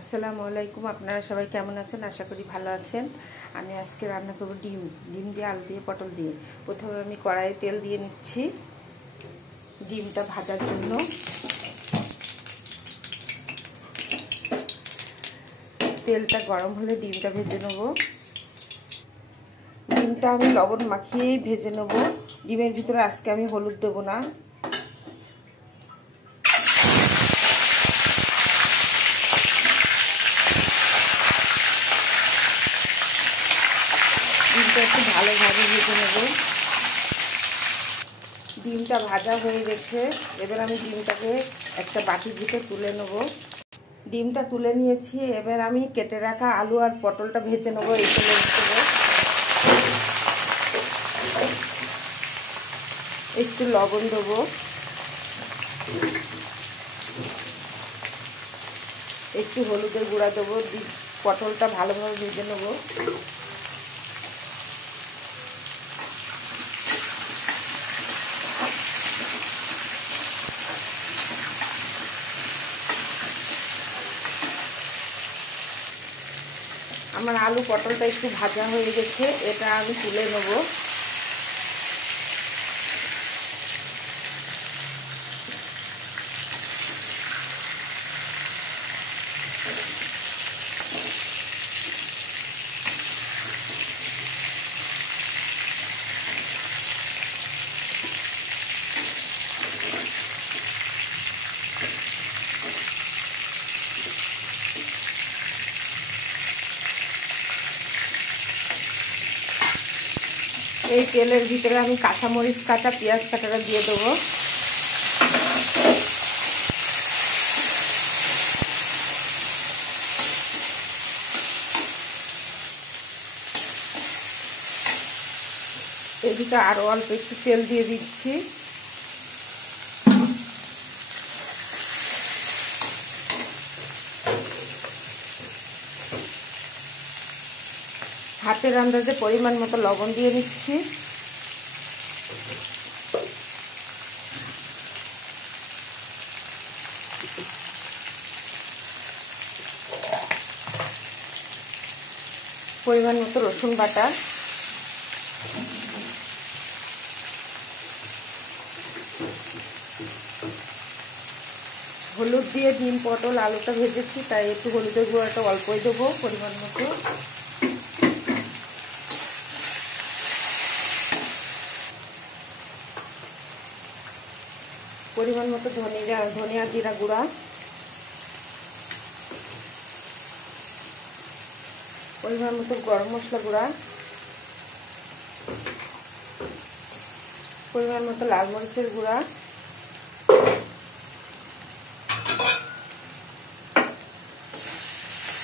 আসসালামু আলাইকুম। আপনারা সবাই কেমন আছেন? আশা করি ভালো আছেন। আমি আজকে রান্না করব ডিম দিয়ে আলু দিয়ে পটল দিয়ে। প্রথমে আমি কড়াইয়ে তেল দিয়ে নিচ্ছি ডিমটা ভাজার জন্য। তেলটা গরম হলে ডিমটা ভেজে নেব। ডিমটা আমি লবণ মাখিয়েই ভেজে নেব। ডিমের ভিতরে আজকে আমি হলুদ দেবো না। ডিমটা একটু ভালোভাবে ভেজে নেব। ডিমটা ভাজা হয়ে গেছে, এবার আমি ডিমটাকে একটা বাটির ভিতরে তুলে নেব। ডিমটা তুলে নিয়েছি, এবার আমি কেটে রাখা আলু আর পটলটা ভেজে নেব এই তেলের ভিতরে। একটু লবণ দেবো, একটু হলুদের গুঁড়া দেবো। পটলটা ভালোভাবে ভেজে নেব। আমার আলু পটলটা একটু ভাজা হয়ে গেছে, এটা আমি তুলে নেব। এই তেলের ভিতরে আমি কাঁচামরিচ কাটা, পেঁয়াজ কাটাটা দিয়ে দেবো। এদিকে আরো অল্প একটু তেল দিয়ে দিচ্ছি। হাতের আন্দাজে পরিমাণ মতো লবণ দিয়ে নিচ্ছি। পরিমাণ মতো রসুন বাটা, হলুদ দিয়ে ডিম পটল আলুটা ভেজেছি, তাই একটু হলুদের গুঁড়োটা অল্পই দেবো পরিমাণ মতো। পরিমাণ মতো ধনিয়া জিরা গুঁড়া, পরিমাণ মতো গরম মশলা গুঁড়া, পরিমাণ মতো লাল মরিচের গুঁড়া,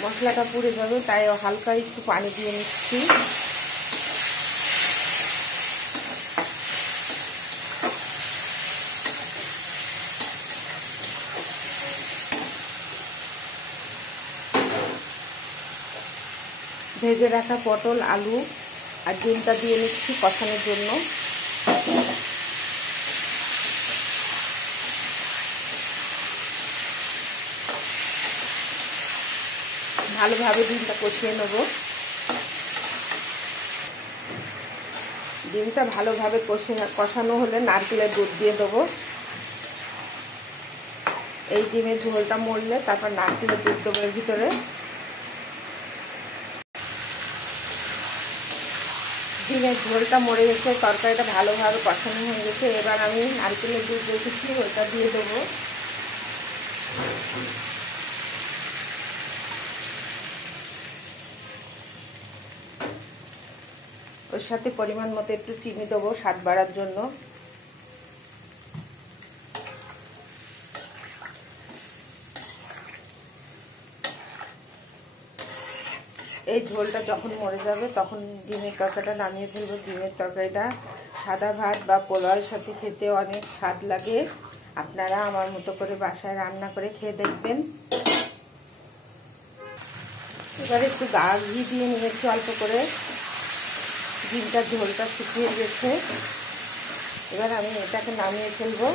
মশলাটা পুড়ে যাবে তাই হালকা একটু পানি দিয়ে নিচ্ছি। ভেজে রাখা পটল আলু আর ডিমটা দিয়ে নিচ্ছি কষানোর জন্য। ভালোভাবে ডিমটা কষিয়ে নেব। ডিমটা ভালোভাবে কষানো হলে নারকেলের দুধ দিয়ে দেবো। এই ডিমের ঝোলটা মরলে তারপর নারকেলের দুধ দেবো এর ভিতরে। ডিমের ঝোলটা মরে গেছে, তরকারিটা ভালোভাবে কষানো হয়ে গেছে। এবার আমি নারকেলের দুধ রেখেছি ওটা দিয়ে দেবো। ওর সাথে পরিমাণ মতো একটু চিনি দেবো স্বাদ বাড়ার জন্য। এই ঝোলটা যখন মরে যাবে তখন ডিমের তরকারিটা নামিয়ে ফেলবো। ডিমের তরকারিটা সাদা ভাত বা পোলাওয়ের সাথে খেতে অনেক স্বাদ লাগে। আপনারা আমার মতো করে বাসায় রান্না করে খেয়ে দেখবেন। এবারে একটু গা ঘি দিয়ে নিয়েছি অল্প করে। ডিমটার ঝোলটা শুকিয়ে গেছে, এবার আমি এটাকে নামিয়ে ফেলবো।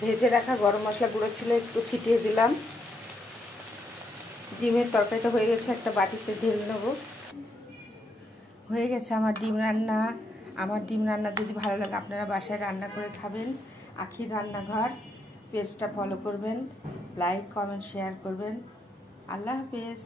ভেজে রাখা গরম মশলা গুঁড়ো ছিল, একটু ছিটিয়ে দিলাম। ডিমের তরকারিটা হয়ে গেছে, একটা বাটিতে ঢেলে নেব। হয়ে গেছে আমার ডিম রান্না। আমার ডিম রান্না যদি ভালো লাগে আপনারা বাসায় রান্না করে খাবেন। আখির রান্নাঘর পেজটা ফলো করবেন, লাইক কমেন্ট শেয়ার করবেন। আল্লাহ হাফেজ।